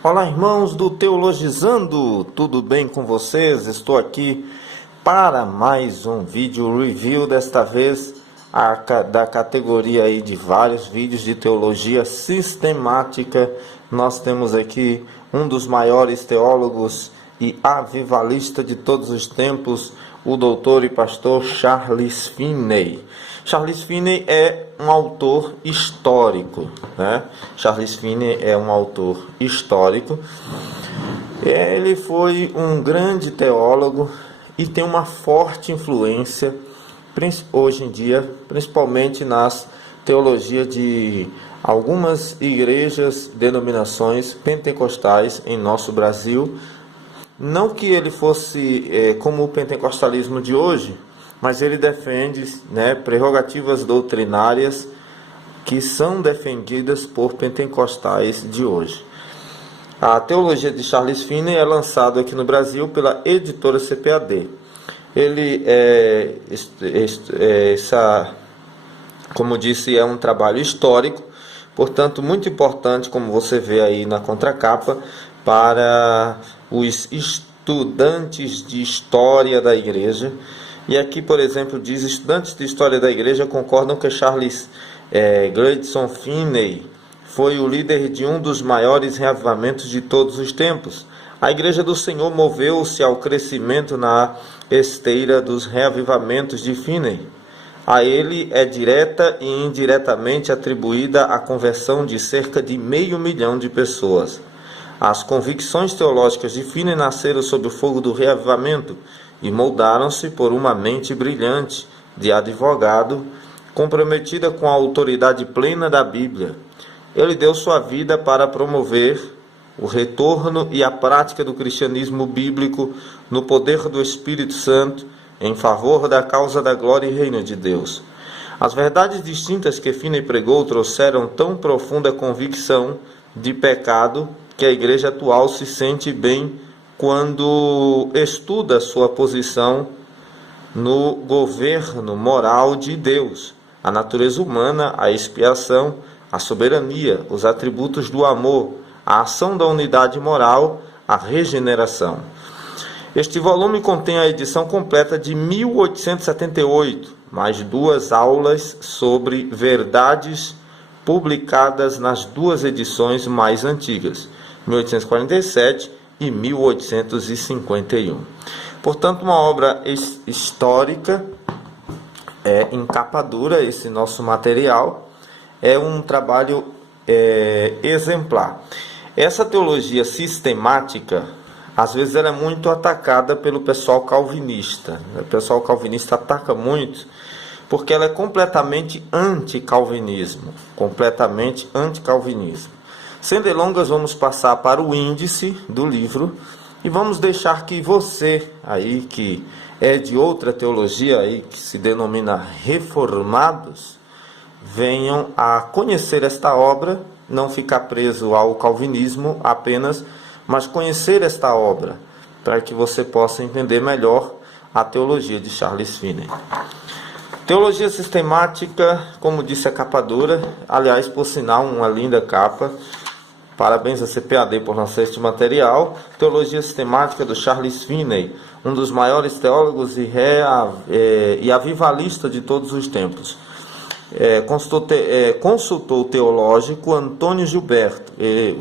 Olá, irmãos do Teologizando, tudo bem com vocês? Estou aqui para mais um vídeo review, desta vez da categoria aí de vários vídeos de teologia sistemática. Nós temos aqui um dos maiores teólogos e avivalista de todos os tempos, o doutor e pastor Charles Finney. Charles Finney é um autor histórico, né? Charles Finney é um autor histórico. Ele foi um grande teólogo e tem uma forte influência hoje em dia, principalmente nas teologias de algumas igrejas, denominações pentecostais em nosso Brasil. Não que ele fosse como o pentecostalismo de hoje, mas ele defende, prerrogativas doutrinárias que são defendidas por pentecostais de hoje. A teologia de Charles Finney é lançada aqui no Brasil pela editora CPAD. Ele como disse, é um trabalho histórico, portanto muito importante, como você vê aí na contracapa, para os estudantes de história da igreja. E aqui, por exemplo, diz: estudantes de história da igreja concordam que Charles Gladstone Finney foi o líder de um dos maiores reavivamentos de todos os tempos. A Igreja do Senhor moveu-se ao crescimento na esteira dos reavivamentos de Finney. A ele é direta e indiretamente atribuída a conversão de cerca de 500 mil de pessoas. As convicções teológicas de Finney nasceram sob o fogo do reavivamento e moldaram-se por uma mente brilhante de advogado, comprometida com a autoridade plena da Bíblia. Ele deu sua vida para promover o retorno e a prática do cristianismo bíblico no poder do Espírito Santo, em favor da causa da glória e reino de Deus. As verdades distintas que Finney pregou trouxeram tão profunda convicção de pecado que a igreja atual se sente bem quando estuda sua posição no governo moral de Deus, a natureza humana, a expiação, a soberania, os atributos do amor, a ação da unidade moral, a regeneração. Este volume contém a edição completa de 1878, mais 2 aulas sobre verdades publicadas nas 2 edições mais antigas, 1847 e 1851. Portanto, uma obra histórica, em capa dura. Esse nosso material é um trabalho exemplar. Essa teologia sistemática, às vezes, ela é muito atacada pelo pessoal calvinista. O pessoal calvinista ataca muito porque ela é completamente anticalvinismo. Completamente anticalvinismo. Sem delongas, vamos passar para o índice do livro e vamos deixar que você, aí que é de outra teologia, aí que se denomina reformados, venham a conhecer esta obra, não ficar preso ao calvinismo apenas, mas conhecer esta obra, para que você possa entender melhor a teologia de Charles Finney. Teologia sistemática, como disse a capa dura, aliás, por sinal, uma linda capa. Parabéns a CPAD por lançar este material. Teologia sistemática do Charles Finney, um dos maiores teólogos e avivalista de todos os tempos. Consultor teológico Antônio Gilberto,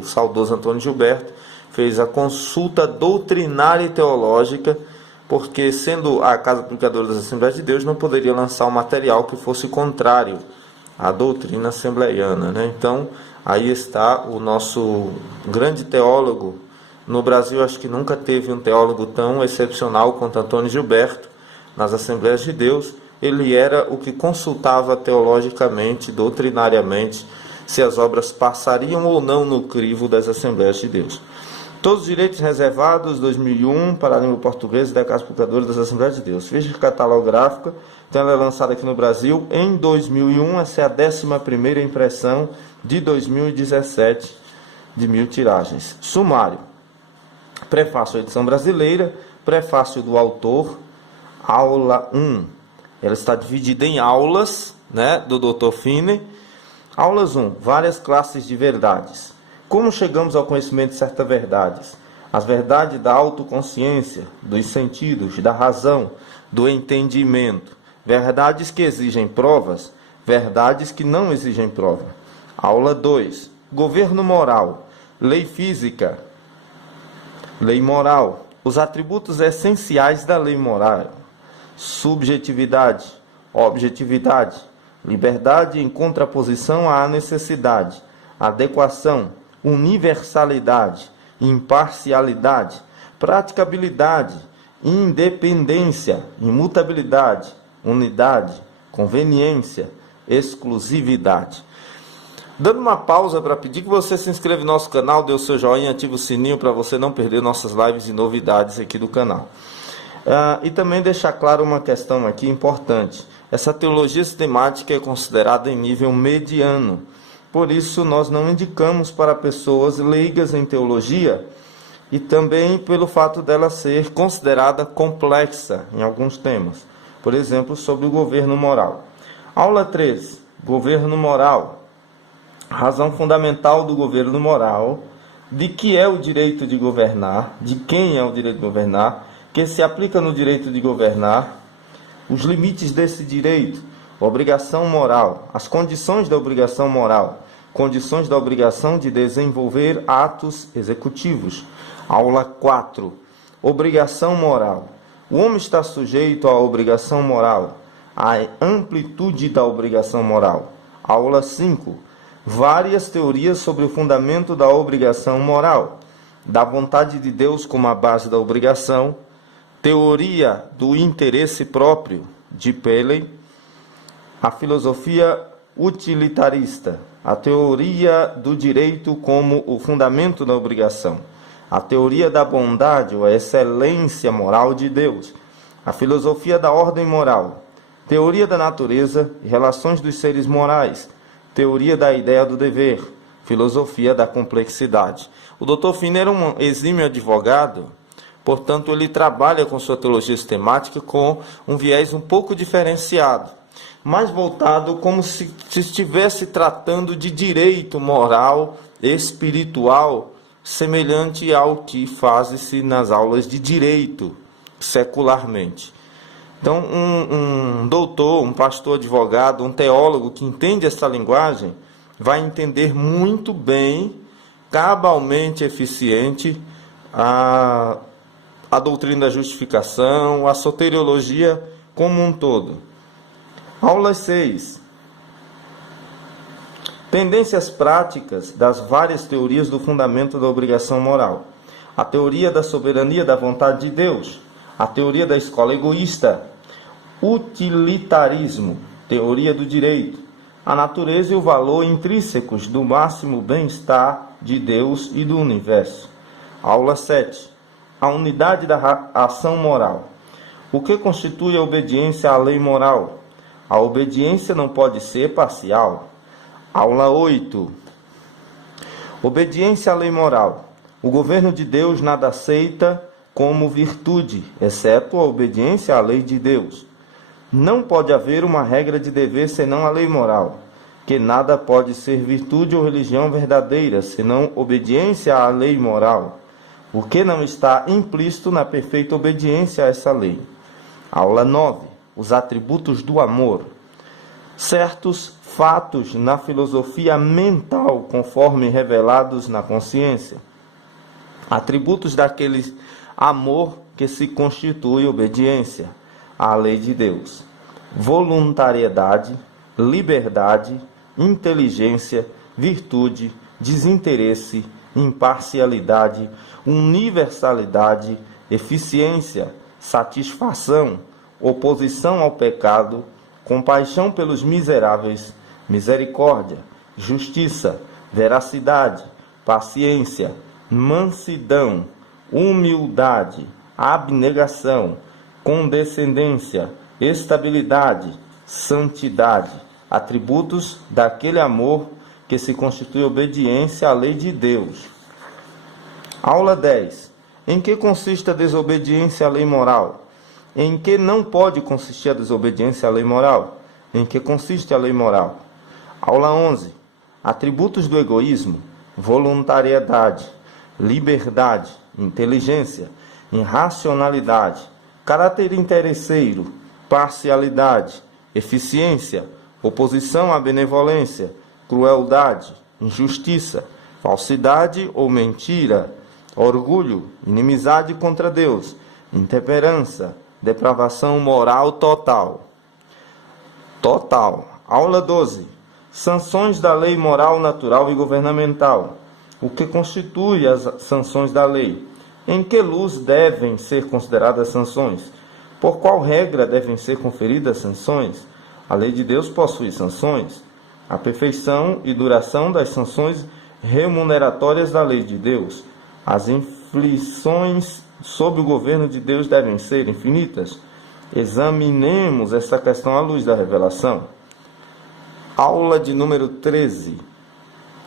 o saudoso Antônio Gilberto, fez a consulta doutrinária e teológica, porque, sendo a Casa Publicadora das Assembleias de Deus, não poderia lançar um material que fosse contrário à doutrina assembleiana, né? Então, aí está o nosso grande teólogo. No Brasil, acho que nunca teve um teólogo tão excepcional quanto Antônio Gilberto nas Assembleias de Deus. Ele era o que consultava teologicamente, doutrinariamente, se as obras passariam ou não no crivo das Assembleias de Deus. Todos os direitos reservados, 2001, para a língua portuguesa da Casa Publicadora das Assembleias de Deus. Ficha catalográfica, então ela é lançada aqui no Brasil em 2001, essa é a 11ª impressão de 2017, de 1000 tiragens. Sumário. Prefácio à edição brasileira, prefácio do autor, aula 1. Ela está dividida em aulas, do Dr. Finney. Aulas 1. Várias classes de verdades. Como chegamos ao conhecimento de certas verdades? As verdades da autoconsciência, dos sentidos, da razão, do entendimento. Verdades que exigem provas, verdades que não exigem prova. Aula 2. Governo moral, lei física, lei moral. Os atributos essenciais da lei moral. Subjetividade, objetividade, liberdade em contraposição à necessidade, adequação, universalidade, imparcialidade, praticabilidade, independência, imutabilidade, unidade, conveniência, exclusividade. Dando uma pausa para pedir que você se inscreva no nosso canal, dê o seu joinha, ative o sininho para você não perder nossas lives e novidades aqui do canal. E também deixar claro uma questão aqui importante. Essa teologia sistemática é considerada em nível mediano. Por isso, nós não indicamos para pessoas leigas em teologia e também pelo fato dela ser considerada complexa em alguns temas. Por exemplo, sobre o governo moral. Aula 13. Governo moral. Razão fundamental do governo moral, de que é o direito de governar, de quem é o direito de governar, que se aplica no direito de governar, os limites desse direito, obrigação moral, as condições da obrigação moral, condições da obrigação de desenvolver atos executivos. Aula 4. Obrigação moral. O homem está sujeito à obrigação moral, à amplitude da obrigação moral. Aula 5. Várias teorias sobre o fundamento da obrigação moral, da vontade de Deus como a base da obrigação, teoria do interesse próprio, de Paley, a filosofia utilitarista, a teoria do direito como o fundamento da obrigação, a teoria da bondade ou a excelência moral de Deus, a filosofia da ordem moral, teoria da natureza e relações dos seres morais, teoria da ideia do dever, filosofia da complexidade. O Dr. Finner era um exímio advogado, portanto, ele trabalha com sua teologia sistemática com um viés um pouco diferenciado, mais voltado como se estivesse tratando de direito moral, espiritual, semelhante ao que faz-se nas aulas de direito, secularmente. Então, um doutor, um pastor advogado, um teólogo que entende essa linguagem, vai entender muito bem, cabalmente eficiente, a doutrina da justificação, a soteriologia como um todo. Aula 6. Tendências práticas das várias teorias do fundamento da obrigação moral. A teoria da soberania da vontade de Deus. A teoria da escola egoísta, utilitarismo, teoria do direito, a natureza e o valor intrínsecos do máximo bem-estar de Deus e do universo. Aula 7. A unidade da ação moral. O que constitui a obediência à lei moral? A obediência não pode ser parcial. Aula 8. Obediência à lei moral. O governo de Deus nada aceita como virtude, exceto a obediência à lei de Deus. Não pode haver uma regra de dever senão a lei moral, que nada pode ser virtude ou religião verdadeira, senão obediência à lei moral, o que não está implícito na perfeita obediência a essa lei. Aula 9. Os atributos do amor. Certos fatos na filosofia mental, conforme revelados na consciência. Atributos daquele amor que se constitui obediência à lei de Deus. Voluntariedade, liberdade, inteligência, virtude, desinteresse, imparcialidade, universalidade, eficiência, satisfação, oposição ao pecado, compaixão pelos miseráveis, misericórdia, justiça, veracidade, paciência, mansidão, humildade, abnegação, condescendência, estabilidade, santidade, atributos daquele amor que se constitui obediência à lei de Deus. Aula 10. Em que consiste a desobediência à lei moral? Em que não pode consistir a desobediência à lei moral? Em que consiste a lei moral? Aula 11. Atributos do egoísmo. voluntariedade, liberdade, inteligência, irracionalidade, caráter interesseiro, parcialidade, eficiência, oposição à benevolência, crueldade, injustiça, falsidade ou mentira, orgulho, inimizade contra Deus, intemperança, depravação moral total. Aula 12. Sanções da lei moral, natural e governamental. O que constitui as sanções da lei? Em que luz devem ser consideradas sanções? Por qual regra devem ser conferidas sanções? A lei de Deus possui sanções. A perfeição e duração das sanções remuneratórias da lei de Deus. As inflições sob o governo de Deus devem ser infinitas. Examinemos essa questão à luz da revelação. Aula de número 13.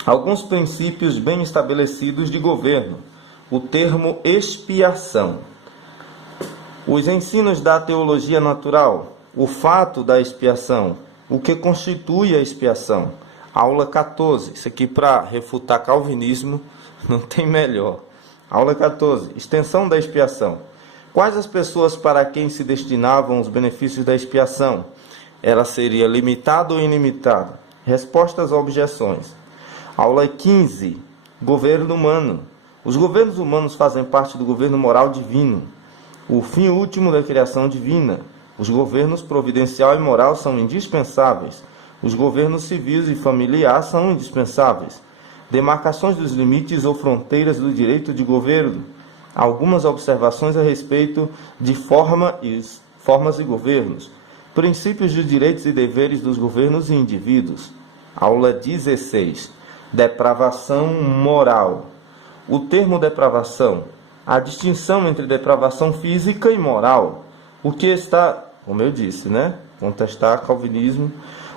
Alguns princípios bem estabelecidos de governo. O termo expiação. Os ensinos da teologia natural. O fato da expiação. O que constitui a expiação. Aula 14. Isso aqui para refutar calvinismo não tem melhor. Aula 14. Extensão da expiação. Quais as pessoas para quem se destinavam os benefícios da expiação? Ela seria limitada ou ilimitada? Respostas a objeções. Aula 15. Governo humano. Os governos humanos fazem parte do governo moral divino, o fim último da criação divina. Os governos providencial e moral são indispensáveis. Os governos civis e familiar são indispensáveis. Demarcações dos limites ou fronteiras do direito de governo. Algumas observações a respeito de formas e governos. Princípios de direitos e deveres dos governos e indivíduos. Aula 16. Depravação moral. O termo depravação. A distinção entre depravação física e moral. O que está, como eu disse, contestar calvinismo.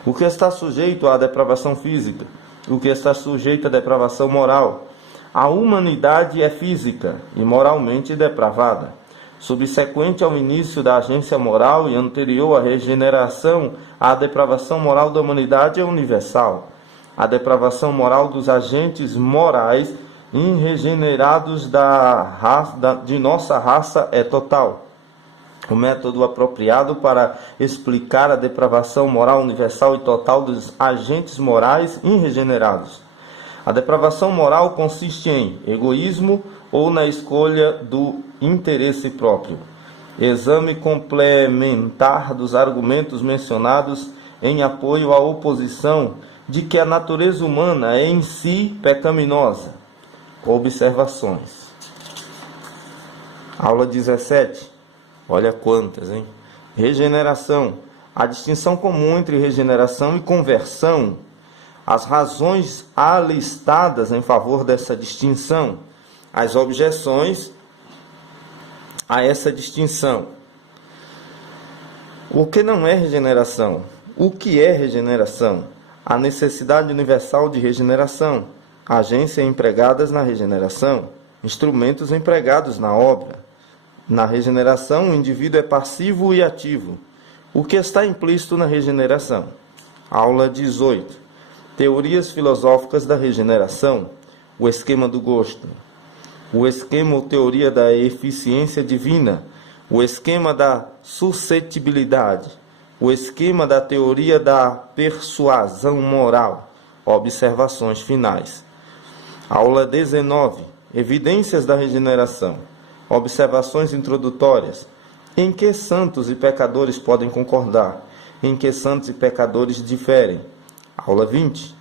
O que está sujeito à depravação física. O que está sujeito à depravação moral. A humanidade é física e moralmente depravada. Subsequente ao início da agência moral e anterior à regeneração, a depravação moral da humanidade é universal. A depravação moral dos agentes morais irregenerados de nossa raça é total. O método apropriado para explicar a depravação moral universal e total dos agentes morais irregenerados. A depravação moral consiste em egoísmo ou na escolha do interesse próprio. Exame complementar dos argumentos mencionados em apoio à oposição de que a natureza humana é em si pecaminosa. Observações. Aula 17. Olha quantas, hein? Regeneração. A distinção comum entre regeneração e conversão. As razões alistadas em favor dessa distinção. As objeções a essa distinção. O que não é regeneração? O que é regeneração? A necessidade universal de regeneração. Agências empregadas na regeneração. Instrumentos empregados na obra. Na regeneração, o indivíduo é passivo e ativo. O que está implícito na regeneração? Aula 18. Teorias filosóficas da regeneração. O esquema do gosto. O esquema ou teoria da eficiência divina. O esquema da suscetibilidade. O esquema da teoria da persuasão moral. Observações finais. Aula 19. Evidências da regeneração. Observações introdutórias. Em que santos e pecadores podem concordar? Em que santos e pecadores diferem? Aula 20.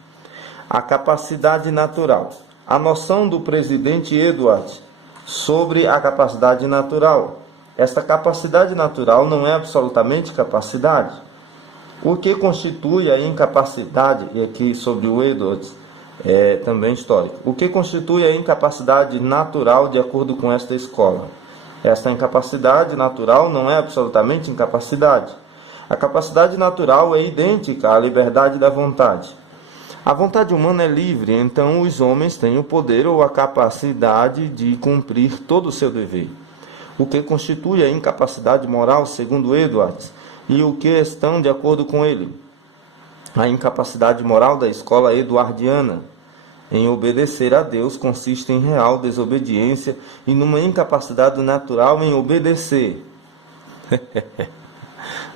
A capacidade natural. A noção do presidente Edward sobre a capacidade natural. Esta capacidade natural não é absolutamente capacidade. O que constitui a incapacidade, e aqui sobre o Edwards, é também histórico. O que constitui a incapacidade natural de acordo com esta escola? Esta incapacidade natural não é absolutamente incapacidade. A capacidade natural é idêntica à liberdade da vontade. A vontade humana é livre, então os homens têm o poder ou a capacidade de cumprir todo o seu dever. O que constitui a incapacidade moral, segundo Edwards, e o que estão de acordo com ele? A incapacidade moral da escola eduardiana em obedecer a Deus consiste em real desobediência e numa incapacidade natural em obedecer.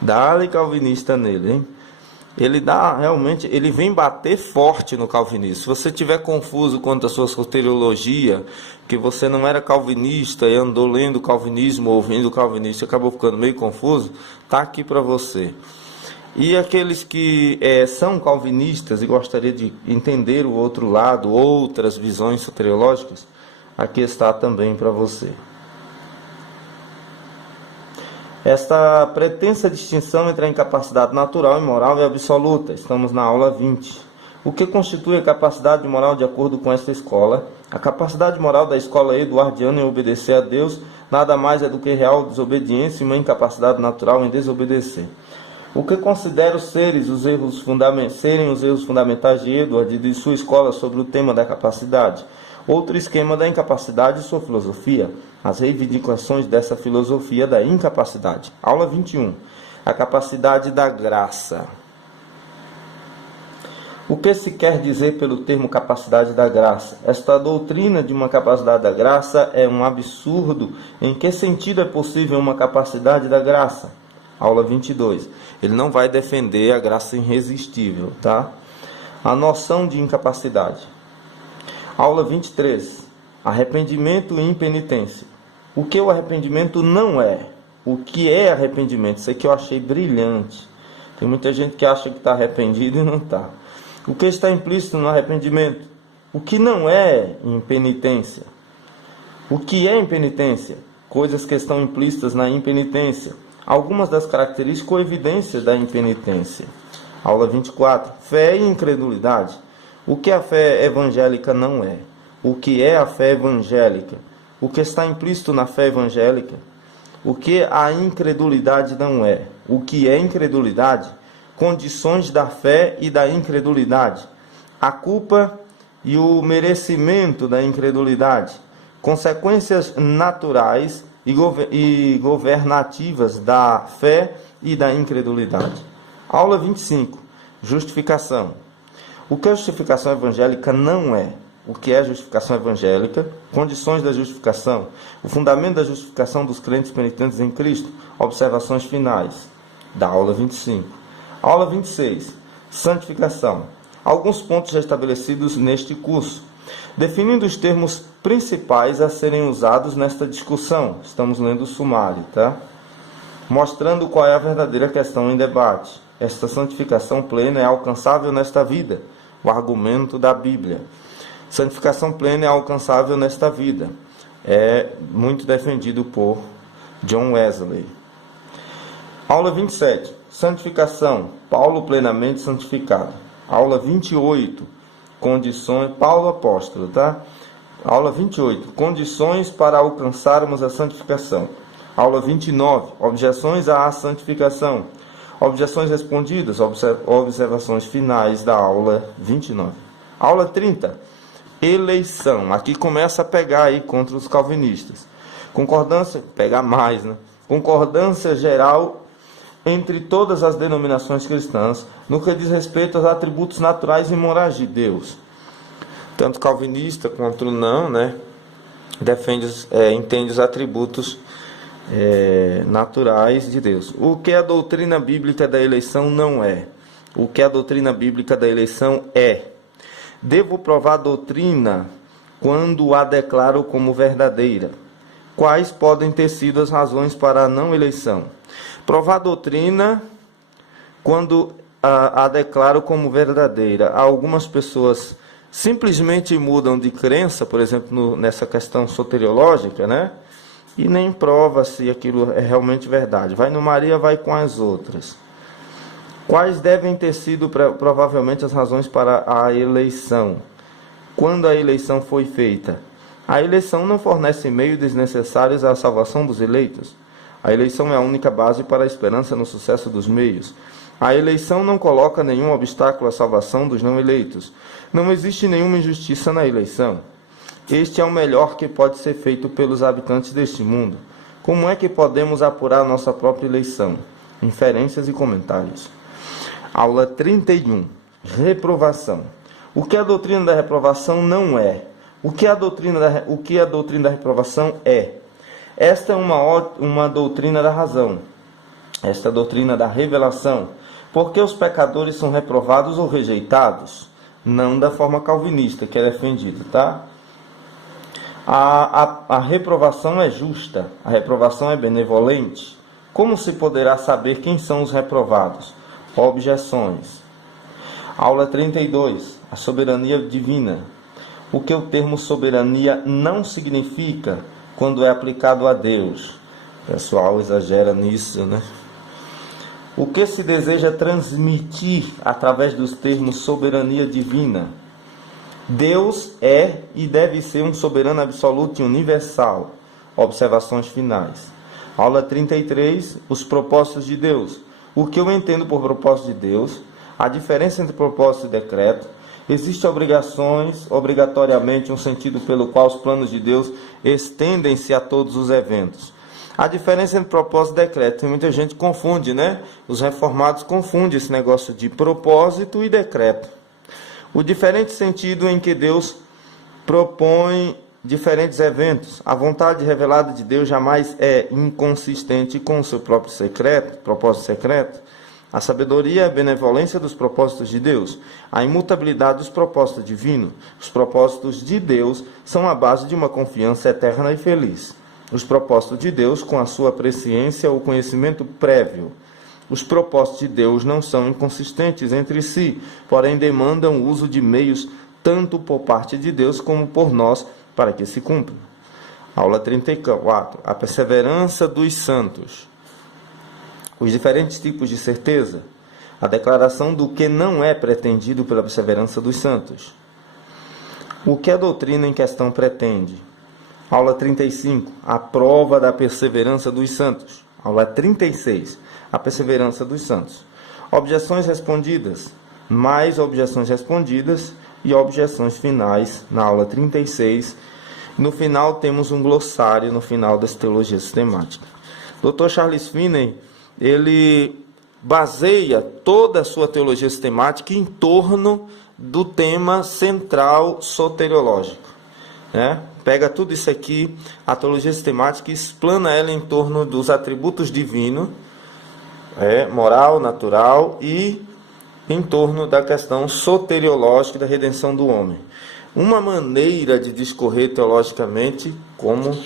Dá-lhe calvinista nele, hein? Ele vem bater forte no calvinismo. Se você estiver confuso quanto à sua soteriologia, que você não era calvinista e andou lendo o calvinismo, ouvindo o calvinista, acabou ficando meio confuso, tá aqui para você. E aqueles que são calvinistas e gostariam de entender o outro lado, outras visões soteriológicas, aqui está também para você. Esta pretensa distinção entre a incapacidade natural e moral é absoluta. Estamos na aula 20. O que constitui a capacidade moral de acordo com esta escola? A capacidade moral da escola eduardiana em obedecer a Deus nada mais é do que real desobediência e uma incapacidade natural em desobedecer. O que considero serem os erros fundamentais de Edward e de sua escola sobre o tema da capacidade? Outro esquema da incapacidade e sua filosofia. As reivindicações dessa filosofia da incapacidade. Aula 21. A capacidade da graça. O que se quer dizer pelo termo capacidade da graça? Esta doutrina de uma capacidade da graça é um absurdo. Em que sentido é possível uma capacidade da graça? Aula 22. Ele não vai defender a graça irresistível, tá? A noção de incapacidade. Aula 23. Arrependimento e impenitência. O que o arrependimento não é? O que é arrependimento? Isso aqui eu achei brilhante. Tem muita gente que acha que está arrependido e não está. O que está implícito no arrependimento? O que não é impenitência? O que é impenitência? Coisas que estão implícitas na impenitência. Algumas das características ou evidências da impenitência. Aula 24. Fé e incredulidade. O que a fé evangélica não é? O que é a fé evangélica? O que está implícito na fé evangélica? O que a incredulidade não é? O que é incredulidade? Condições da fé e da incredulidade. A culpa e o merecimento da incredulidade. Consequências naturais e governativas da fé e da incredulidade. Aula 25. Justificação. O que a justificação evangélica não é? O que é a justificação evangélica? Condições da justificação. O fundamento da justificação dos crentes penitentes em Cristo. Observações finais. Da aula 25. Aula 26. Santificação. Alguns pontos já estabelecidos neste curso. Definindo os termos principais a serem usados nesta discussão. Estamos lendo o sumário, tá? Mostrando qual é a verdadeira questão em debate. Esta santificação plena é alcançável nesta vida. O argumento da Bíblia. Santificação plena é alcançável nesta vida. É muito defendido por John Wesley. Aula 27. Santificação. Paulo plenamente santificado. Aula 28. Condições. Paulo apóstolo, tá? Aula 28. Condições para alcançarmos a santificação. Aula 29. Objeções à santificação. Objeções respondidas. Observações finais da aula 29. Aula 30. Eleição. Aqui começa a pegar aí contra os calvinistas. Concordância, pegar mais, né? Concordância geral entre todas as denominações cristãs no que diz respeito aos atributos naturais e morais de Deus. Tanto calvinista quanto não, né? Entende os atributos naturais de Deus. O que a doutrina bíblica da eleição não é? O que a doutrina bíblica da eleição é? Devo provar a doutrina quando a declaro como verdadeira. Quais podem ter sido as razões para a não eleição? Provar a doutrina quando a declaro como verdadeira. Algumas pessoas simplesmente mudam de crença, por exemplo, nessa questão soteriológica, né? E nem prova se aquilo é realmente verdade. Vai no Maria, vai com as outras. Quais devem ter sido provavelmente as razões para a eleição? Quando a eleição foi feita? A eleição não fornece meios desnecessários à salvação dos eleitos. A eleição é a única base para a esperança no sucesso dos meios. A eleição não coloca nenhum obstáculo à salvação dos não eleitos. Não existe nenhuma injustiça na eleição. Este é o melhor que pode ser feito pelos habitantes deste mundo. Como é que podemos apurar nossa própria eleição? Inferências e comentários. Aula 31. Reprovação. O que a doutrina da reprovação não é? O que a doutrina da reprovação é? Esta é uma doutrina da razão. Esta é a doutrina da revelação. Porque os pecadores são reprovados ou rejeitados? Não da forma calvinista que é defendida, tá? A reprovação é justa. A reprovação é benevolente. Como se poderá saber quem são os reprovados? Objeções. Aula 32. A soberania divina. O que o termo soberania não significa quando é aplicado a Deus? O pessoal exagera nisso, né? O que se deseja transmitir através dos termos soberania divina? Deus é e deve ser um soberano absoluto e universal. Observações finais. Aula 33. Os propósitos de Deus. O que eu entendo por propósito de Deus? A diferença entre propósito e decreto. Existem obrigatoriamente um sentido pelo qual os planos de Deus estendem-se a todos os eventos. A diferença entre propósito e decreto. Tem muita gente que confunde, né? Os reformados confundem esse negócio de propósito e decreto. O diferente sentido em que Deus propõe diferentes eventos. A vontade revelada de Deus jamais é inconsistente com o seu próprio propósito secreto. A sabedoria é a benevolência dos propósitos de Deus, a imutabilidade dos propósitos divinos. Os propósitos de Deus são a base de uma confiança eterna e feliz. Os propósitos de Deus, com a sua presciência ou conhecimento prévio. Os propósitos de Deus não são inconsistentes entre si, porém demandam o uso de meios tanto por parte de Deus como por nós para que se cumpram. Aula 34. A perseverança dos santos. Os diferentes tipos de certeza. A declaração do que não é pretendido pela perseverança dos santos. O que a doutrina em questão pretende. Aula 35. A prova da perseverança dos santos. Aula 36. A perseverança dos santos. Objeções respondidas. Mais objeções respondidas e objeções finais na aula 36. No final temos um glossário no final das teologias sistemáticas. Dr. Charles Finney, ele baseia toda a sua teologia sistemática em torno do tema central soteriológico, né? Pega tudo isso aqui, a teologia sistemática, e explana ela em torno dos atributos divinos, moral, natural, e em torno da questão soteriológica da redenção do homem. Uma maneira de discorrer teologicamente como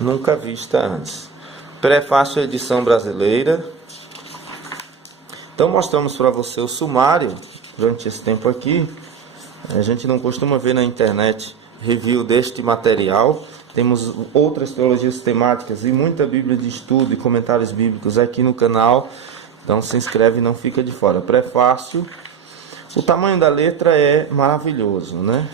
nunca vista antes. Prefácio à edição brasileira. Então mostramos para você o sumário durante esse tempo aqui. A gente não costuma ver na internet review deste material. Temos outras teologias sistemáticas e muita Bíblia de estudo e comentários bíblicos aqui no canal. Então se inscreve e não fica de fora. Prefácio. O tamanho da letra é maravilhoso, né?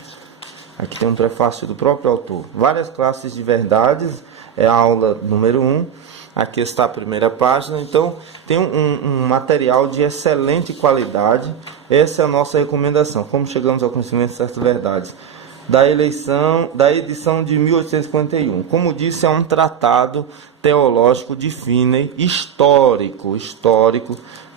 Aqui tem um prefácio do próprio autor. Várias classes de verdades. É a aula número 1. Aqui está a primeira página. Então tem um material de excelente qualidade. Essa é a nossa recomendação. Como chegamos ao conhecimento de certas verdades. Da edição de 1851. Como disse, é um tratado teológico de Finney, histórico.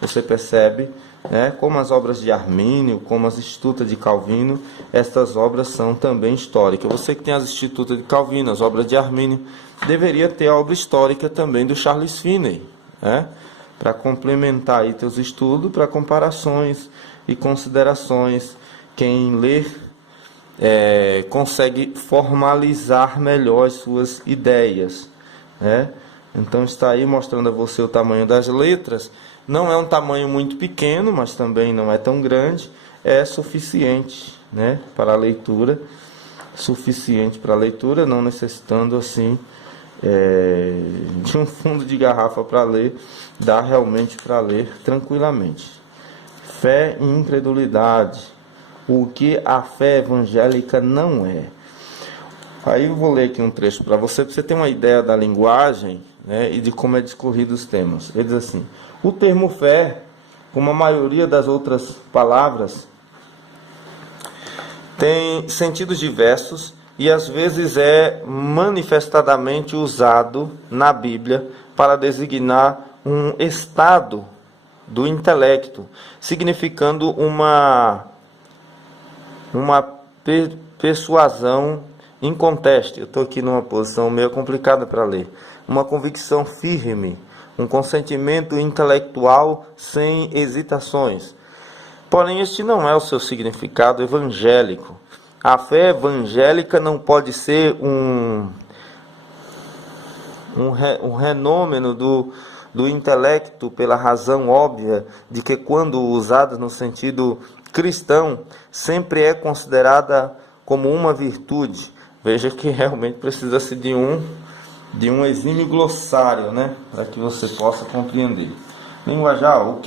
Você percebe, né? Como as obras de Armínio, como as Institutas de Calvino, estas obras são também históricas. Você que tem as Institutas de Calvino, as obras de Armínio, deveria ter a obra histórica também do Charles Finney, né? Para complementar aí teus estudos, para comparações e considerações. Quem ler consegue formalizar melhor as suas ideias, né? Então está aí mostrando a você o tamanho das letras. Não é um tamanho muito pequeno, mas também não é tão grande. É suficiente, né, para a leitura. Suficiente para a leitura, não necessitando assim de um fundo de garrafa para ler. Dá realmente para ler tranquilamente. Fé e incredulidade. O que a fé evangélica não é. Aí eu vou ler aqui um trecho para você ter uma ideia da linguagem, né, e de como é discorrido os temas. Ele diz assim: o termo fé, como a maioria das outras palavras, tem sentidos diversos e às vezes é manifestadamente usado na Bíblia para designar um estado do intelecto, significando uma uma persuasão inconteste. Eu estou aqui numa posição meio complicada para ler. Uma convicção firme, um consentimento intelectual sem hesitações. Porém, este não é o seu significado evangélico. A fé evangélica não pode ser um fenômeno do intelecto pela razão óbvia de que, quando usada no sentido cristão, sempre é considerada como uma virtude. Veja que realmente precisa-se de um exímio glossário, né, para que você possa compreender. Linguajar, o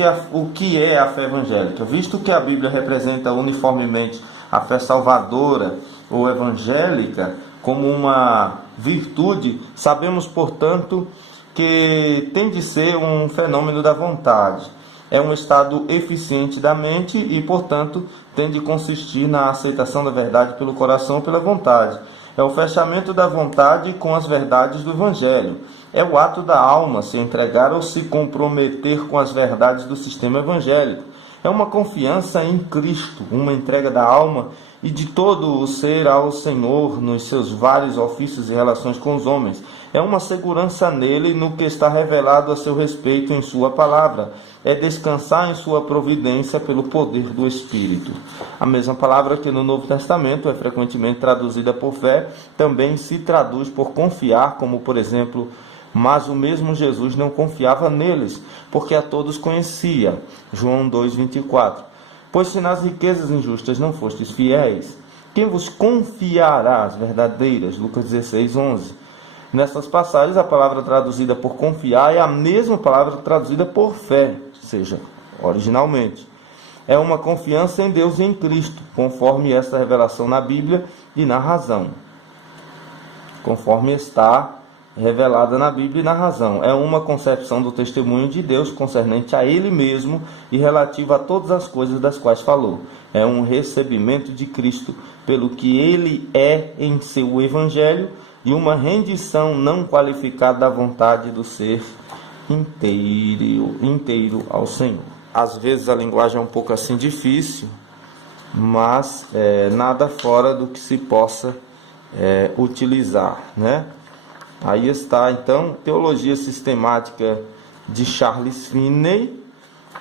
que é a fé evangélica? Visto que a Bíblia representa uniformemente a fé salvadora ou evangélica como uma virtude, sabemos, portanto, que tem de ser um fenômeno da vontade. É um estado eficiente da mente e, portanto, tem de consistir na aceitação da verdade pelo coração e pela vontade. É o fechamento da vontade com as verdades do Evangelho. É o ato da alma se entregar ou se comprometer com as verdades do sistema evangélico. É uma confiança em Cristo, uma entrega da alma e de todo o ser ao Senhor nos seus vários ofícios e relações com os homens. É uma segurança nele no que está revelado a seu respeito em sua palavra. É descansar em sua providência pelo poder do Espírito. A mesma palavra que no Novo Testamento é frequentemente traduzida por fé, também se traduz por confiar, como por exemplo, mas o mesmo Jesus não confiava neles, porque a todos conhecia. João 2,24. Pois se nas riquezas injustas não fostes fiéis, quem vos confiará as verdadeiras? Lucas 16,11. Nessas passagens, a palavra traduzida por confiar é a mesma palavra traduzida por fé, ou seja, originalmente. É uma confiança em Deus e em Cristo, conforme esta revelação na Bíblia e na razão. Conforme está revelada na Bíblia e na razão. É uma concepção do testemunho de Deus concernente a Ele mesmo e relativa a todas as coisas das quais falou. É um recebimento de Cristo pelo que Ele é em seu Evangelho e uma rendição não qualificada da vontade do ser inteiro ao Senhor. Às vezes a linguagem é um pouco assim difícil, mas nada fora do que se possa utilizar, né? Aí está, então, Teologia Sistemática de Charles Finney,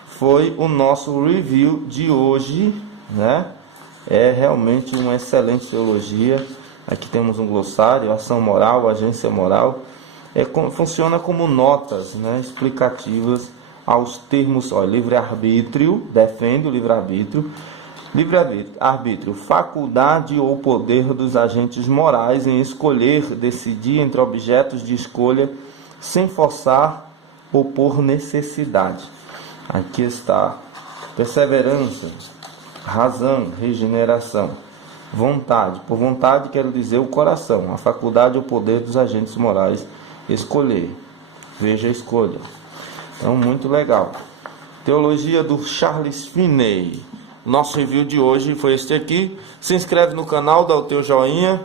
foi o nosso review de hoje, né? É realmente uma excelente teologia. Aqui temos um glossário, ação moral, agência moral. Funciona como notas, né, explicativas aos termos, livre-arbítrio, defende o livre-arbítrio. Livre-arbítrio, faculdade ou poder dos agentes morais em escolher, decidir entre objetos de escolha sem forçar ou por necessidade. Aqui está perseverança, razão, regeneração, vontade. Por vontade quero dizer o coração, a faculdade ou poder dos agentes morais escolher. Veja a escolha. Então, muito legal. Teologia do Charles Finney. Nosso review de hoje foi este aqui. Se inscreve no canal, dá o teu joinha,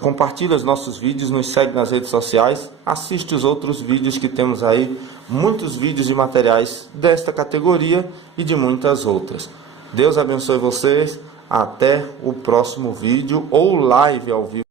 compartilha os nossos vídeos, nos segue nas redes sociais, assiste os outros vídeos que temos aí, muitos vídeos e materiais desta categoria e de muitas outras. Deus abençoe vocês, até o próximo vídeo ou live ao vivo.